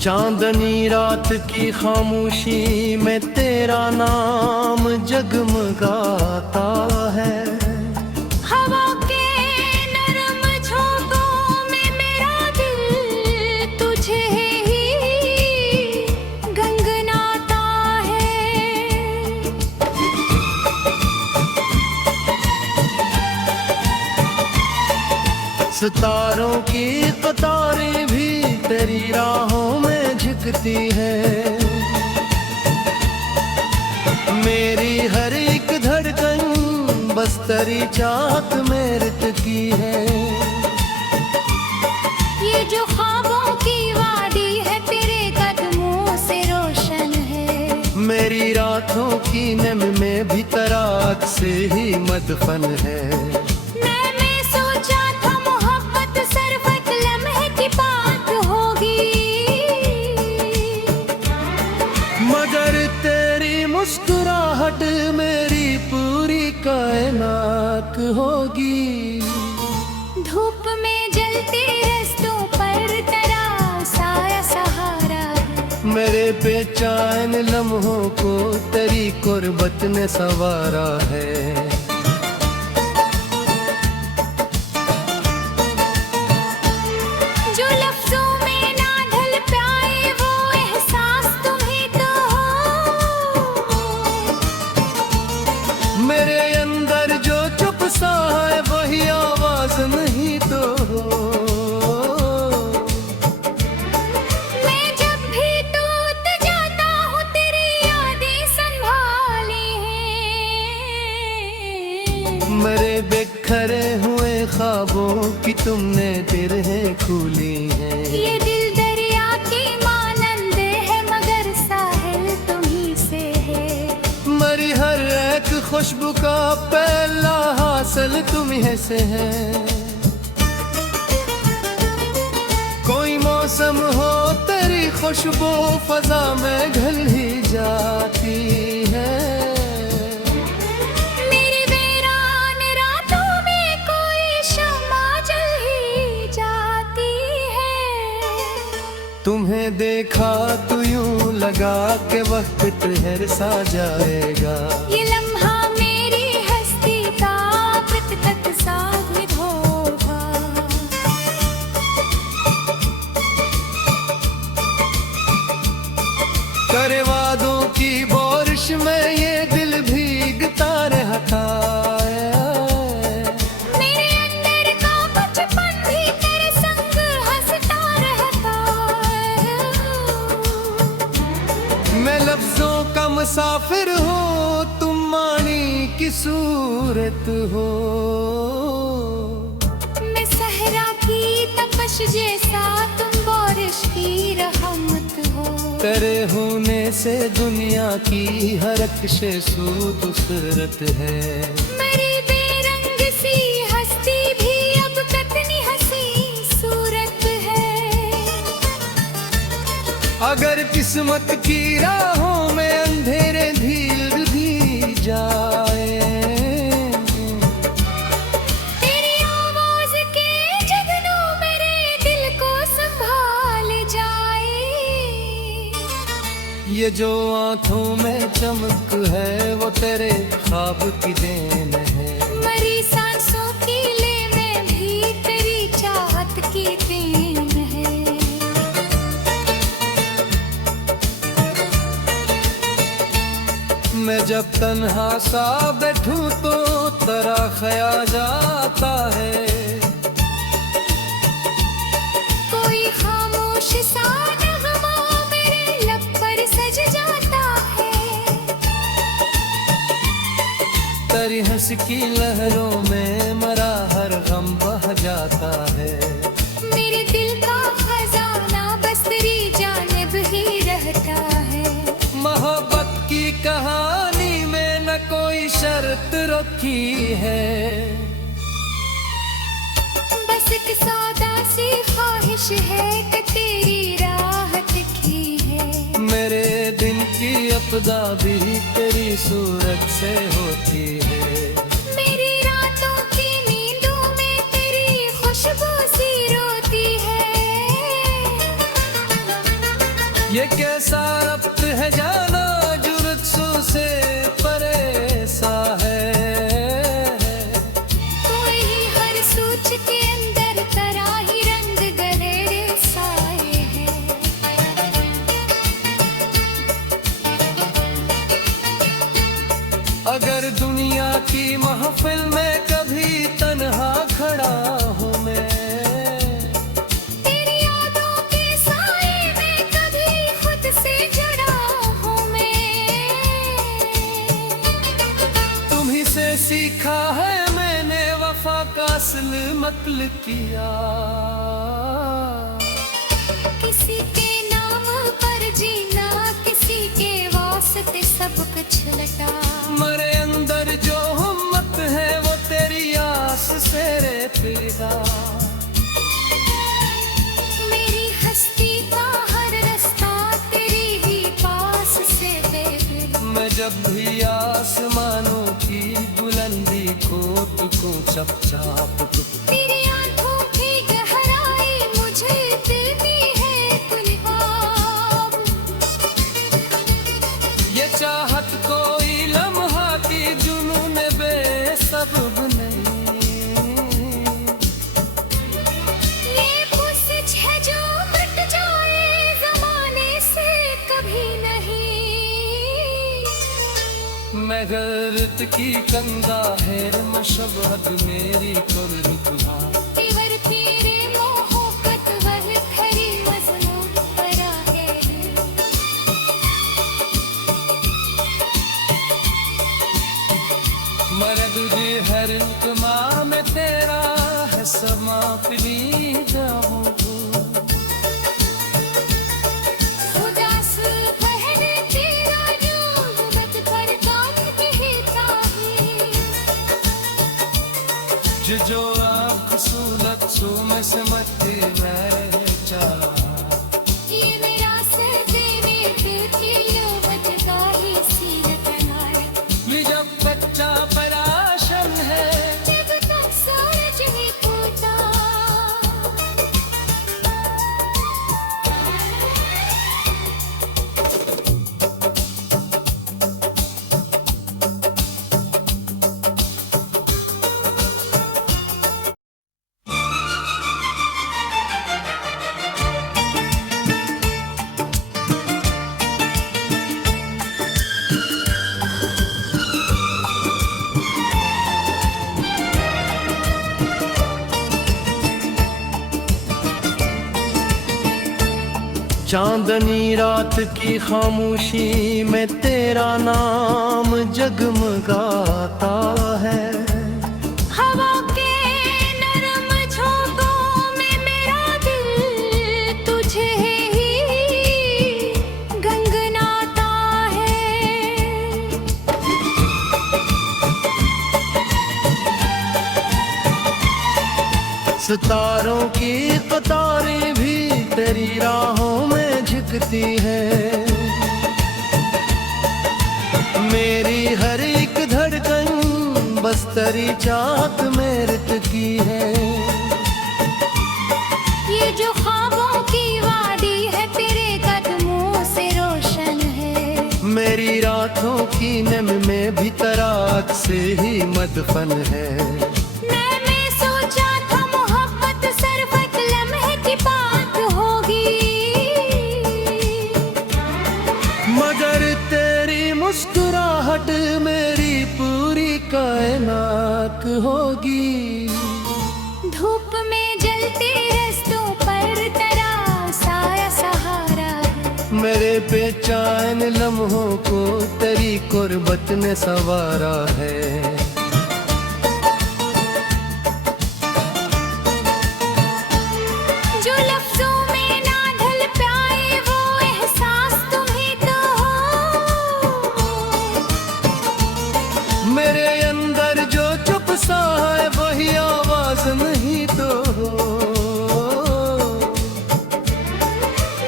चांदनी रात की खामोशी में तेरा नाम जगमगाता है। हवा के नरम झोंकों में मेरा दिल तुझे ही गनगनाता है। सितारों की कतारें भी तेरी राहों में झुकती है। मेरी हर एक धड़कन बस तेरी चाहत में रुकती है। ये जो ख्वाबों की वादी है तेरे कदमों से रोशन है। मेरी रातों की नम में भी तराक से ही मदफन है। मैंने सोचा था मोहब्बत सरबत लम्हे की बात होगी, मगर तेरी मुस्कुराहट मेरी पूरी कायनात होगी। धूप में जलते रस्तों पर तेरा साया सहारा है। मेरे बेचैन लम्हों को तेरी कुर्बत ने संवारा है। जो लफ्जों में ना ढल पाए वो एहसास तुम्हें तो हो। मेरे अंदर जो चुप सा है वही आवाज नहीं तो हो। मैं जब भी टूट जाता हूँ तेरी यादें संभाली हैं। मेरे बिखरे हुए ख्वाबों की तुमने तिरहें खोली हैं। ये दिल दरिया की मानंद है मगर साहिल तुम्ही से है। मेरी हर एक खुशबू का पहला हासिल तुम्हीं से है। कोई मौसम हो तेरी खुशबू फजा में घुल ही जाती है। मेरी वीरान रातों में कोई शम्मा जल ही जाती है। तुम्हें देखा तो यूं लगा के वक्त ठहर सा जाएगा। ये लम्हा मेरी हस्ती का अमृत तक साबित होगा। करे वादों की बारिश में ये दिल भीगता रहता है। मेरे अंदर का बचपन भी तेरे संग हंसता रहता है। मैं लफ्जों का मुसाफिर हूँ तुम मानी की सूरत हो। मैं सहरा की तपश जैसा तुम बारिश की रहमत हो। तेरे होने से दुनिया की हर अक्शे सूरत है। मेरी बेरंग सी हस्ती भी अब कितनी हसी सूरत है। अगर किस्मत की राहों में अंधेरे धील भी जाए। तेरी आवाज के जगनों मेरे दिल को संभाल जाए। ये जो आंखों में चमक है वो तेरे ख्वाब की देन है। मरी सांसों की ले में भी तेरी चाहत की देन है। मैं जब तन्हा सा बैठूं तो तेरा ख्याल जाता है। कोई खामोश सा नगमा मेरे लब पर सज जाता है। तेरी हंस की लहरों में मरा हर गम बह जाता है। मेरे दिल का खजाना बस तेरी जानिब ही रहता है। मोहब्बत की कहानी में न कोई शर्त रखी है। बस एक सौदा सी ख्वाहिश है कि तेरी राह दिखी है। मेरे दिन की अब्दा भी तेरी सूरत से होती है। मेरी रातों की नींदों में तेरी खुशबू सी रोती है। ये कैसा रब्त है जाना जुर्सू से परेसा है। कोई हर सूच के अंदर तराही रंग गहरे साए हैं। अगर दुनिया की महफिल में कभी तन्हा खड़ा हूँ मैं, तेरी यादों के साए में कभी खुद से जुड़ा हूँ मैं। तुम्ही से सीखा है मैंने वफा का असल मतलब किया। किसी के नाम पर जीना, किसी के वास्ते सब कुछ लटा। मरे अंदर जो हिम्मत है वो तेरी आस से रे फिदा। मेरी हस्ती का हर रास्ता तेरी ही पास से बेफिर। मैं जब भी आसमानों की बुलंदी को तुझको चपचाप तेरी आंखों की गहराई मुझे देती है कुल्हाब। ये चाहत कोई लम्हा की जुनून बेसबब नहीं। ये पुसच है जो मिट जाए ज़माने से कभी नहीं। मैं गैरत की कंधा है मशबहत मेरी कब्र तुझा। तेवर तेरे मोहब्बत वह खरी वज़नों पर आहे। मरद जी हर तुमा में तेरा है समा पली जाऊं तू। उदास पहने तेरा रूबत पर काम कहता है। जो आँख सूलत सो में समझते मैं चाह। ये मेरा सदे में दिल की लोबत का ही सीरत हमारे। मैं जब बच्चा पराशन है जब तक सूरज ही पूता। चांदनी रात की खामोशी में तेरा नाम जगमगाता है। हवा के नरम झोंकों में मेरा दिल तुझे ही गंगनाता है। सितारों की कतारें भी तेरी राहों में झुकती है। मेरी हर एक धड़कन बस तेरी चाहत में रुकी है। ये जो ख्वाबों की वादी है तेरे कदमों से रोशन है। मेरी रातों की नम में भी तराक से ही मदफन है। मैंने सोचा था मोहब्बत सरफत लम्हे की बात होगी, मगर तेरी मुस्कुराहट मेरी पूरी कायनात होगी। धूप में जलते रस्तों पर तेरा साया सहारा है। मेरे बेचैन लम्हों को तेरी कुर्बत ने संवारा है। जो लफ्जों में ना ढल पाए वो एहसास तुम्हें तो हो। मेरे अंदर जो चुप सा है वही आवाज नहीं तो हो।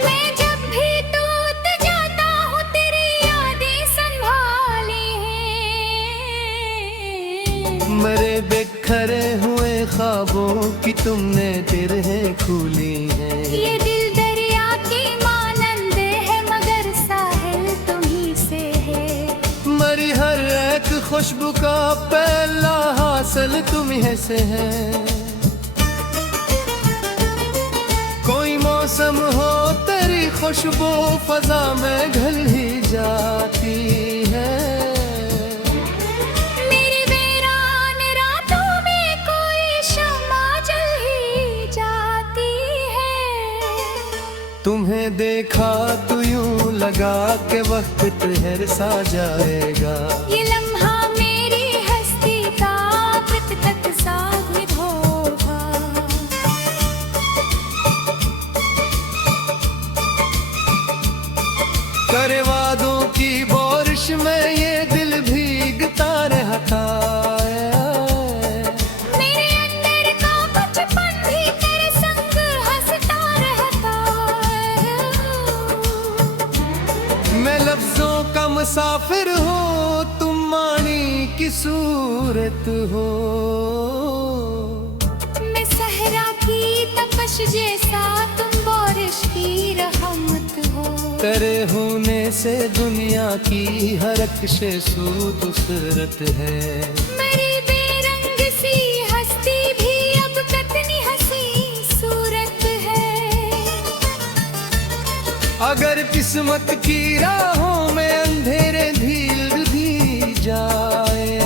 मैं जब भी टूट जाता हूँ तेरी यादें संभाली हैं। मेरे बिखरे हुए ख्वाबों की तुमने तिरहें खोली हैं। ये दिल दरिया की मानंद है खुशबू का पहला हासिल तुम्हें से है। कोई मौसम हो तेरी खुशबू फजा में घुल ही जाती है। मेरी वीरान रातों में कोई शम्मा जल ही जाती है। तुम्हें देखा तो यूं लगा के वक्त ठहर सा जाएगा। ये लम्हा मेरी हस्ती का अमृत तक साबित होगा। करे वादों की बारिश में ये दिल भीगता रहता है। मेरे अंदर का बचपन भी तेरे संग हंसता रहता है। मैं लफ्जों का मुसाफिर हूँ, तुम मानी की सूरत हो। मैं सहरा की तपश जैसा, तुम बारिश की रहमत हो। तेरे होने से दुनिया की हर अक्शे सूत उसरत है। मेरी बेरंग सी हस्ती भी अब कितनी हसीन सूरत है। अगर किस्मत की राहों में अंधेरे धील भी जाए,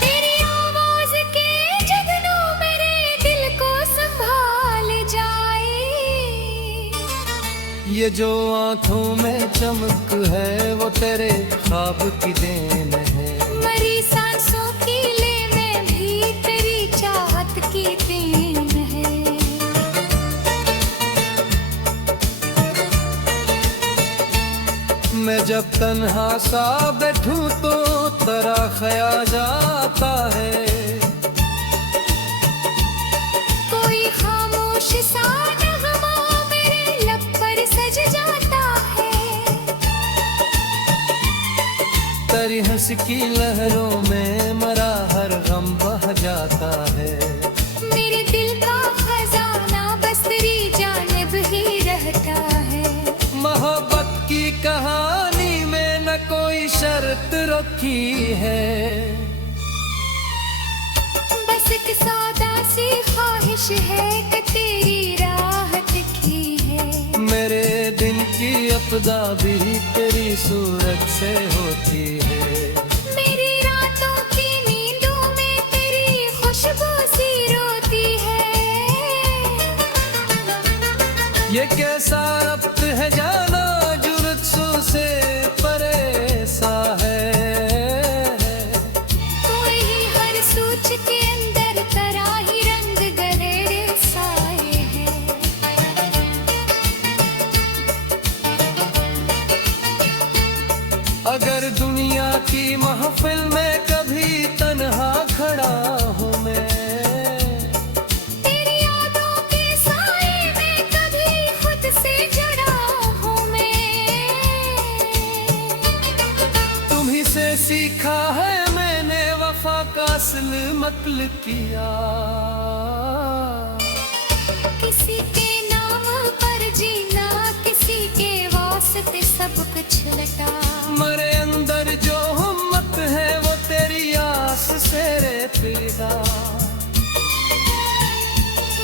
तेरी आवाज के जगनों मेरे दिल को संभाल जाए। ये जो आंखों में चमक है वो तेरे ख्वाब की देन है। मरी सांसों की ले में भी तेरी चाहत की देन है। मैं जब तन्हा सा बैठूं तो तेरा ख्याल जाता है। कोई खामोश सा नगमा मेरे लब पर सज जाता है। तेरी हंस की लहरों में मरा हर गम बह जाता है। मेरे दिल का खजाना बस तेरी जानिब ही रहता है। मोहब्बत की कहानी में न कोई शर्त रखी है। बस एक सादा सी ख्वाहिश है कि तेरी राह दिखी है। मेरे दिन की अब्दा भी तेरी सूरत से होती है। मेरी रातों की नींदों में तेरी खुशबू सी रोती है। ये कैसा रब्त है जाना जुर्त सू से परेसा है। कोई ही हर सूच के अंदर तरा ही रंग गहरे साए हैं। अगर दुनिया की महफिल में कभी तन्हा खड़ा हूँ मैं, तेरी यादों के साए में कभी खुद से जुड़ा हूँ मैं। तुम्ही से सीखा है मैंने वफा का असल मतलब किया। किसी के नाम पर जीना, किसी के वास्ते सब कुछ लटा। मरे अंदर जो हिम्मत है वो तेरी आस से रे पीड़ा।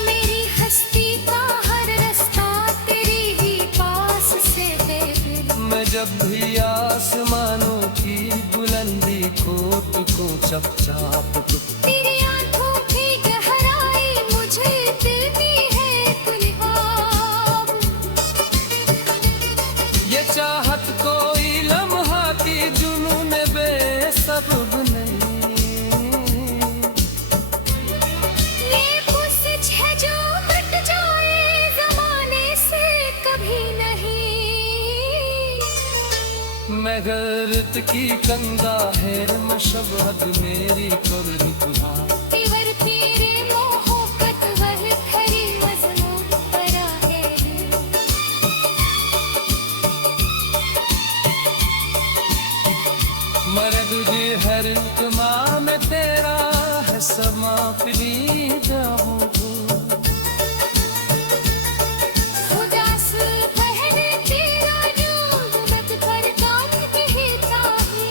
मेरी हस्ती का हर रास्ता तेरी ही पास से है दिल। मैं जब भी आसमानों की बुलंदी को तुझको चपचाप तेरी आंखों की गहराई मुझे देती है कुल्हाब। ये चाहत कोई लम्हा की जुनून बेसबब नहीं। ये कोशिश है जो मिट जाए जमाने से कभी नहीं। मैं गैरत की कंधा है मशबहत मेरी कब्र खुदा। तेवर तेरे मोहब्बत वह खरी वज़नों पर आहे दिल। मर्द जी हर तुमा में तेरा है समा फिरी जाऊं। उदास पहने तेरा जो बद पर काम कहता है।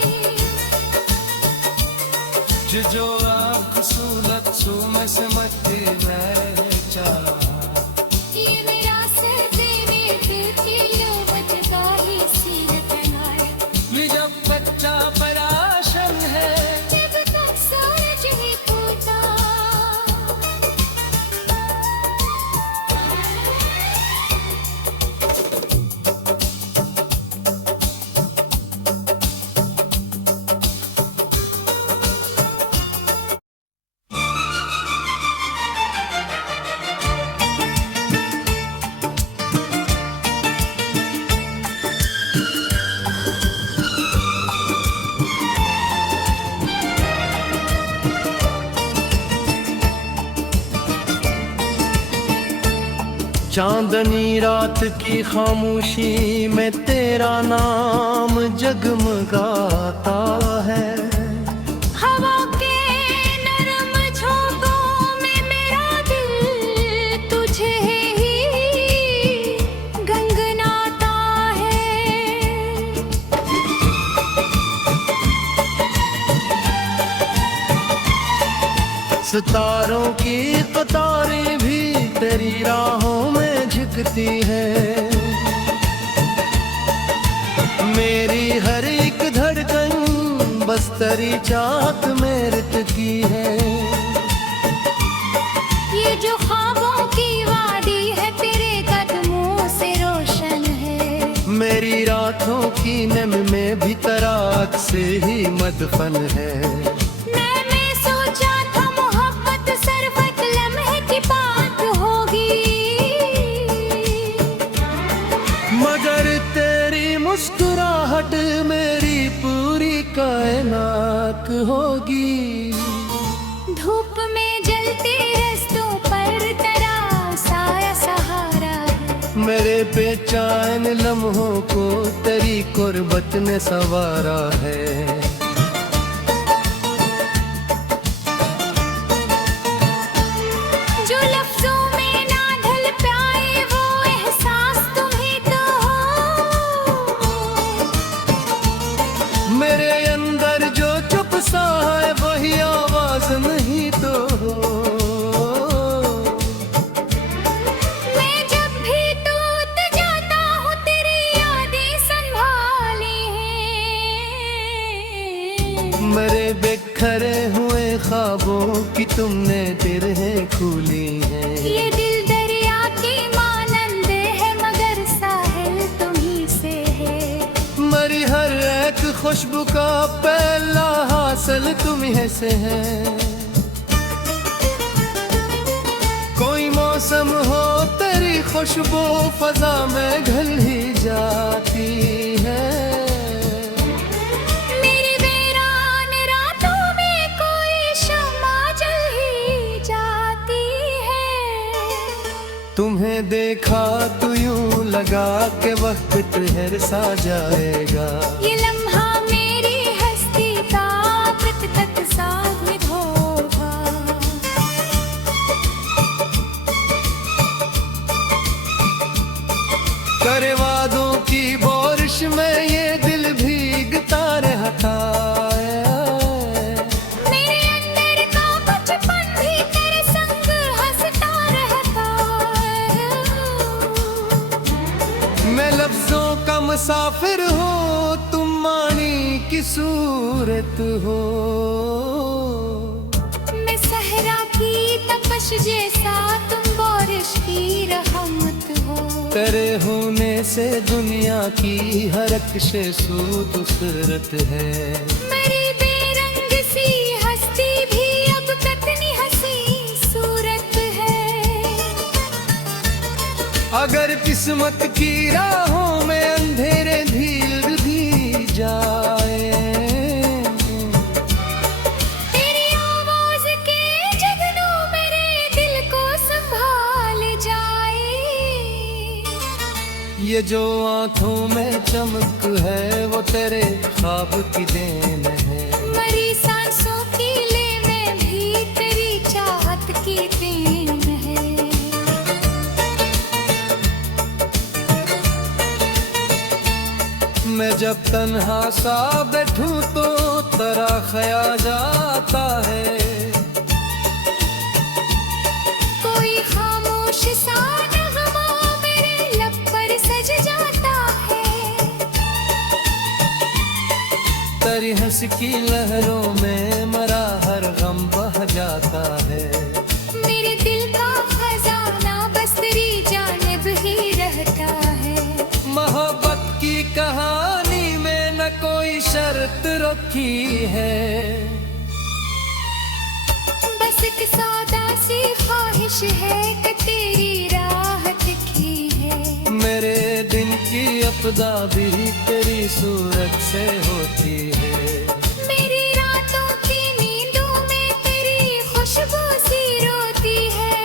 जो आँख सूलत सू में सिमटती मैं चाह ये मेरा सर तेरे दिल की लोबत का ही सीरत है। ये जब बच्चा पराशन है जब तक सूरज ही टूटा चांदनी रात की खामोशी में तेरा नाम जगमगाता है। हवा के नरम झोंकों में मेरा दिल तुझे ही गनगनाता है। सितारों की कतारें भी तेरी राहों में झुकती है। मेरी हर एक धड़कन बस तेरी चाहत में रितती है। ये जो ख्वाबों की वादी है तेरे कदमों से रोशन है। मेरी रातों की नम में भी तरात से ही मदफन है। मैंने सोचा था मोहब्बत सरफत लम्हे की बात होगी, मगर तेरी मुस्कुराहट मेरी पूरी कायनात होगी। धूप में जलते रस्तों पर तेरा साया सहारा है। मेरे बेचैन लम्हों को तेरी कुर्बत ने संवारा है। जो लफ्जों में ना ढल पाए वो एहसास तुम्हें तो हो। मेरे अंदर जो चुप सा है वही आवाज नहीं तो हो। मैं जब भी टूट जाता हूँ तेरी यादें संभाली हैं। मेरे बिखरे हुए ख्वाबों की तुमने तिरहें खोली हैं। ये दिल दरिया की मानंद है मगर साहिल तुम्ही से है। मेरी हर एक खुशबू का पहला हासिल तुम्हीं से है। कोई मौसम हो तेरी खुशबू फजा में घल ही जाती है। मेरी वीरान रातों में कोई शम्मा जल ही जाती है। तुम्हें देखा तो यूं लगा के वक्त ठहर सा जाएगा। ये लम्हा मेरी हस्ती का अमृत तक साबित होगा। करे वादों की बारिश में ये दिल भीगता रहता है। मेरे अंदर का बचपन भी तेरे संग हंसता रहता है। मैं लफ्जों का मुसाफिर हूँ तुम मानी की सूरत हो। मैं सहरा की तपश जैसा तुम बारिश की रहमत हो। तेरे होने से दुनिया की हर अक्शे सूद उसरत है। मेरी बेरंग सी हस्ती भी अब कितनी हसी सूरत है। अगर किस्मत की राहों में अंधेरे धीर भी जाए, तेरी आवाज के जगनू मेरे दिल को संभाल जाए। ये जो आंखों में चमक है वो तेरे ख्वाब की देन है। मरी सांसों की ले में भी तेरी चाहत की देन है। मैं जब तन्हा सा बैठूं तो तरह खया जाता है। कोई खामोश सा नगमा मेरे लब पर सज जाता है। तेरी हंस की लहरों में मरा हर गम बह जाता है। मेरे दिल का खजाना बस तेरी जानिब ही रहता है। मोहब्बत की कहानी में न कोई शर्त रखी है। बस एक सादा सी ख्वाहिश है कि तेरी राह दिखी है। मेरे दिन की अब्दा भी तेरी सूरत से होती है। मेरी रातों की नींदों में तेरी खुशबू सी रोती है।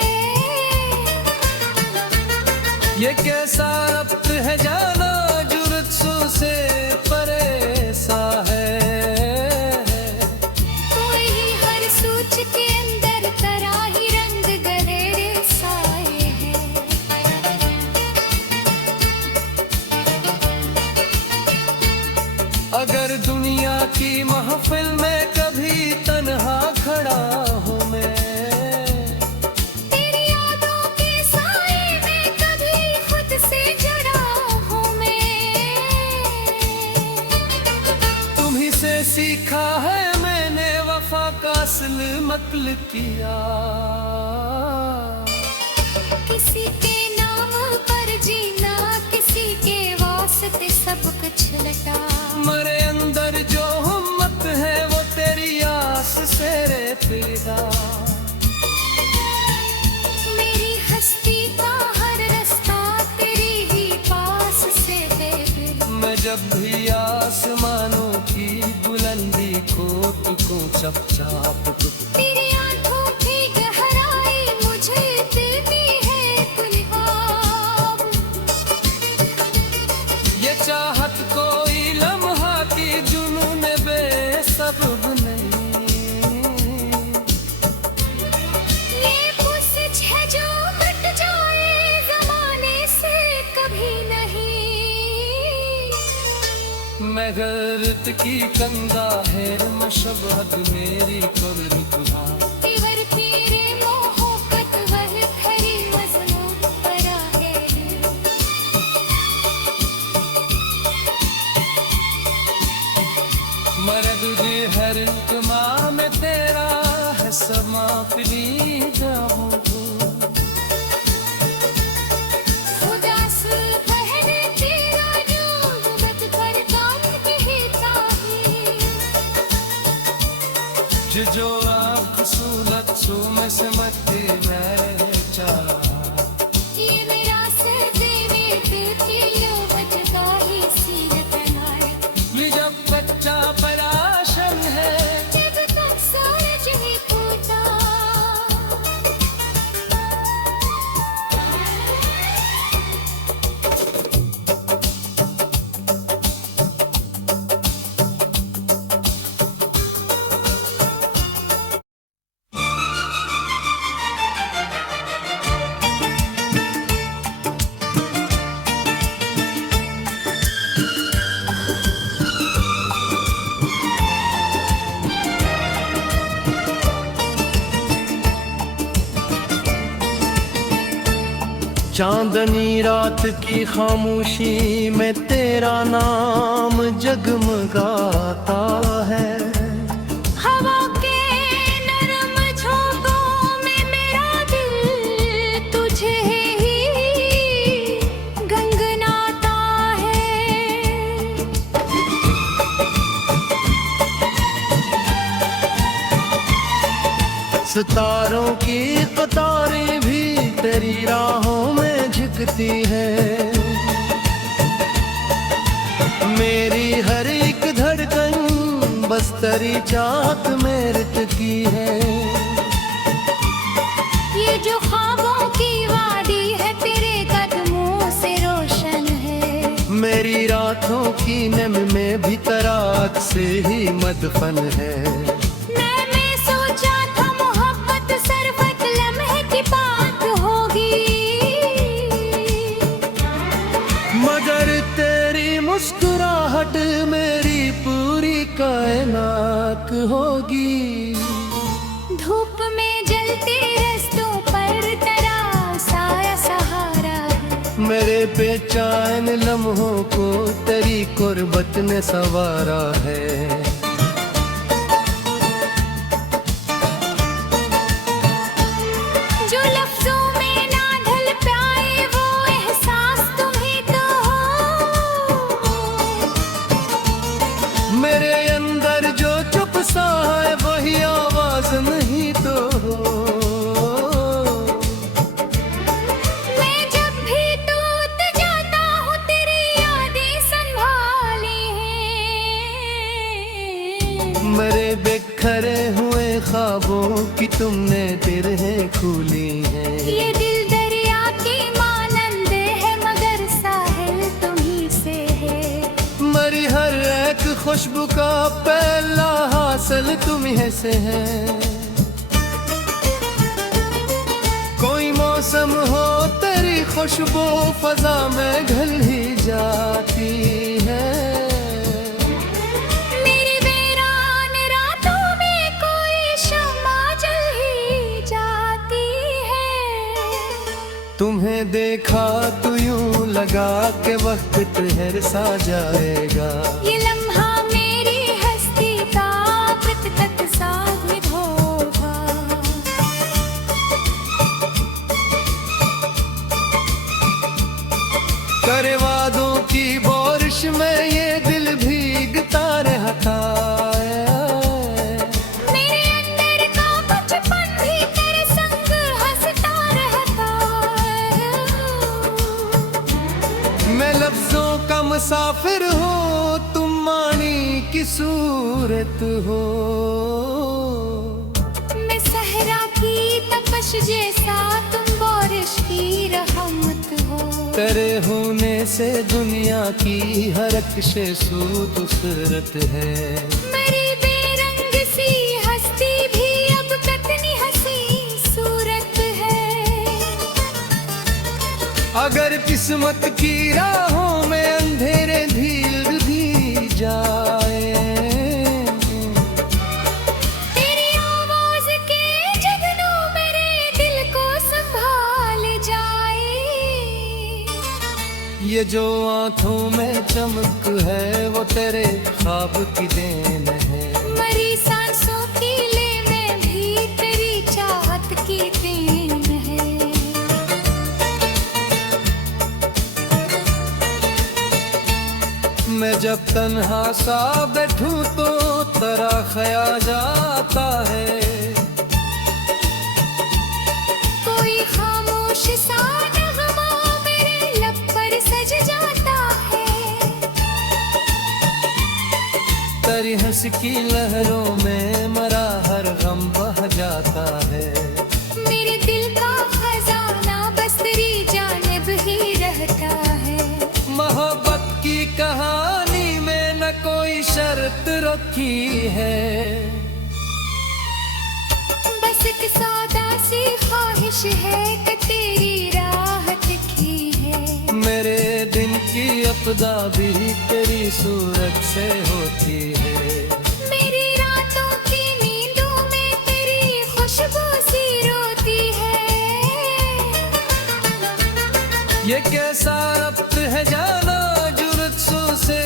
ये कैसा रब्त है जाना जुर्सों से परेसा है। कोई हर सूच के अंदर तराही रंग गहरे साए हैं। अगर दुनिया की महफिल में कभी तन्हा खड़ा हूँ मैं, तेरी यादों के साए में कभी खुद से जुड़ा हूँ मैं। तुम्ही से सीखा है मैंने वफा का असल मतलब किया। किसी के नाम पर जीना, किसी के वास्ते सब कुछ लटा। मरे अंदर जो हिम्मत है वो तेरी आस से रे पीड़ा। मेरी हस्ती का हर रास्ता तेरी ही पास से है। मैं जब भी आसमानों की बुलंदी को तुकूं चपचाप तेरी आंखों की गहराई मुझे देती है कुल्हाब। ये चाहत कोई लम्हा की जुनून बेसबब नहीं। ये कोशिश है जो मिट जाए ज़माने से कभी नहीं। मैं गैरत की कंदा है मशबहत मेरी कर रुतबा। तेवर तेरे मोहब्बत वह खरी मजनून परा है दिल। मरद भी हर इल्तिमा में तेरा है समा फिरीदा हूँ। उदास पहने तेरा जोग मत कर काम कहता है। जो आँख सूलत सो में से मध्य मैं चाह। ये मेरा सदमे दिल की लो बजता ही सीरत नार। जब बच्चा पराशन है जब तक सूरज ही फूटा। चांदनी रात की खामोशी में तेरा नाम जगमगाता है। हवा के नरम झोंकों में मेरा दिल तुझे ही गंगनाता है। सितारों की कतारें भी तेरी राहों में झुकती है। मेरी हर एक धड़कन बस तेरी चाहत में रुकी है। ये जो ख्वाबों की वादी है तेरे कदमों से रोशन है। मेरी रातों की नम में भी तराक से ही मदफन है। मैंने सोचा था मोहब्बत सरबत लम्हे की बात होगी, मगर तेरी मुस्कुराहट मेरी पूरी कायनात मेरे बेचैन लम्हों को तेरी कुर्बत ने संवारा है। जो लफ्जों में ना ढल पाए वो एहसास तुम्हें तो हो। मेरे अंदर जो चुप सा है वही आवाज नहीं तो हो। मैं जब भी टूट जाता हूँ तेरी यादें संभाली हैं। मेरे बिखरे हुए ख्वाबों की तुमने तिरहें खोली हैं। ये दिल दरिया की मानंद है मगर साहिल तुम्ही से है। मेरी हर एक खुशबू का पहला हासिल तुम्हीं से है। कोई मौसम हो तेरी खुशबू फजा में घुल ही जाती है। मेरी वीरान रातों में कोई शम्मा जल ही जाती है। तुम्हें देखा तो यूं लगा के वक्त ठहर सा जाएगा। ये लम्हा मेरी हस्ती का अमृत तक साबित होगा। करे वादों की बारिश में ये दिल भीगता रहता है। मेरे अंदर का बचपन भी तेरे संग हंसता रहता है। मैं लफ्जों का मुसाफिर हो तुम मानी की सूरत हो। मैं सहरा की तपश जैसा तुम बारिश की रहमत हो। तेरे होने से दुनिया की हर अक्शे सूरत है। मेरी बेरंग सी हस्ती भी अब कितनी हंसी सूरत है। अगर किस्मत की राहों में अंधेरे धील भी जाए। तेरी आवाज के जगनू मेरे दिल को संभाल जाए। ये जो आंखों में चमक है वो तेरे ख्वाब की देन है। मरी सांसों की ले में भी तेरी चाहत की देन है। मैं जब तन्हा सा बैठूं तो तेरा ख्याल जाता है। कोई खामोश सा नगमा मेरे लब पर सज जाता है। तेरी हंस की लहरों में मरा हर गम बह जाता है। मेरे दिल का खजाना बस तेरी जानिब ही रहता है। मोहब्बत की कहानी में न कोई शर्त रखी है। बस एक सौदा सी ख्वाहिश है कि तेरी राह दिखी है। मेरे दिन की अब्दा भी तेरी सूरत से होती है। मेरी रातों की नींदों में तेरी खुशबू सी रोती है। ये कैसा रब्त है जाना जुर्त से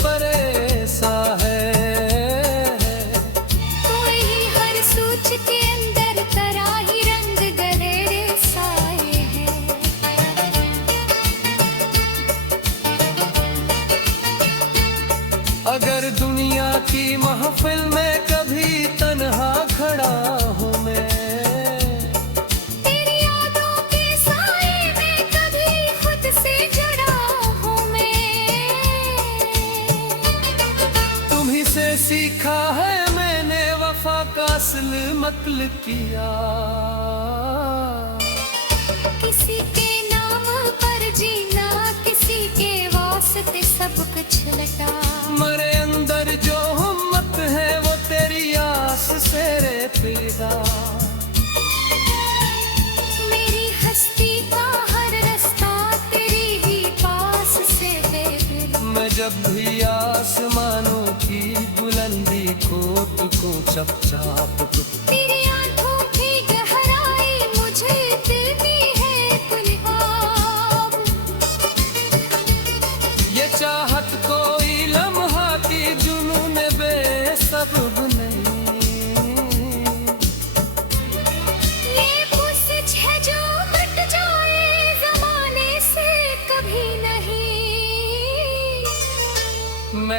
परेसा है। कोई ही हर सोच के अंदर तरा ही रंग गहरे साए हैं। अगर दुनिया की महफिल में कभी तन्हा खड़ा हूँ मैं। तेरी यादों के साए में कभी खुद से जुड़ा हूँ मैं। तुम्ही से सीखा है मैंने वफा का असल मकल किया। किसी के नाम पर जीना किसी के वास्ते सब कुछ लटा। मेरे अंदर जो हिम्मत है वो तेरी आस से रेतीदा। मेरी हस्ती का हर रास्ता तेरी ही पास से है। मैं जब भी आसमानों की बुलंदी को तुझको चपचाप तेरी आंखों की गहराई मुझे देती है कुल्हाब।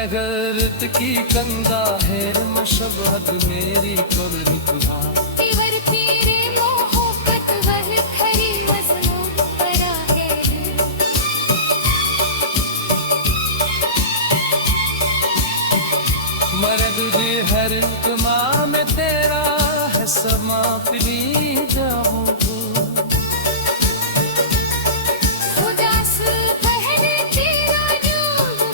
मैं गैरत की कंदा है मशबहत मेरी कब्र तुहा तिवर तेरे मोहब्बत वह खरी वज़नों परा है मरद जी हर इल्तमा में तेरा है समा पिली जाऊं उदास पहने तेरा जो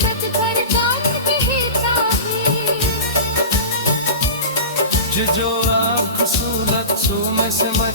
बत कर काट कहता है जो आँख सूलत सो में समझ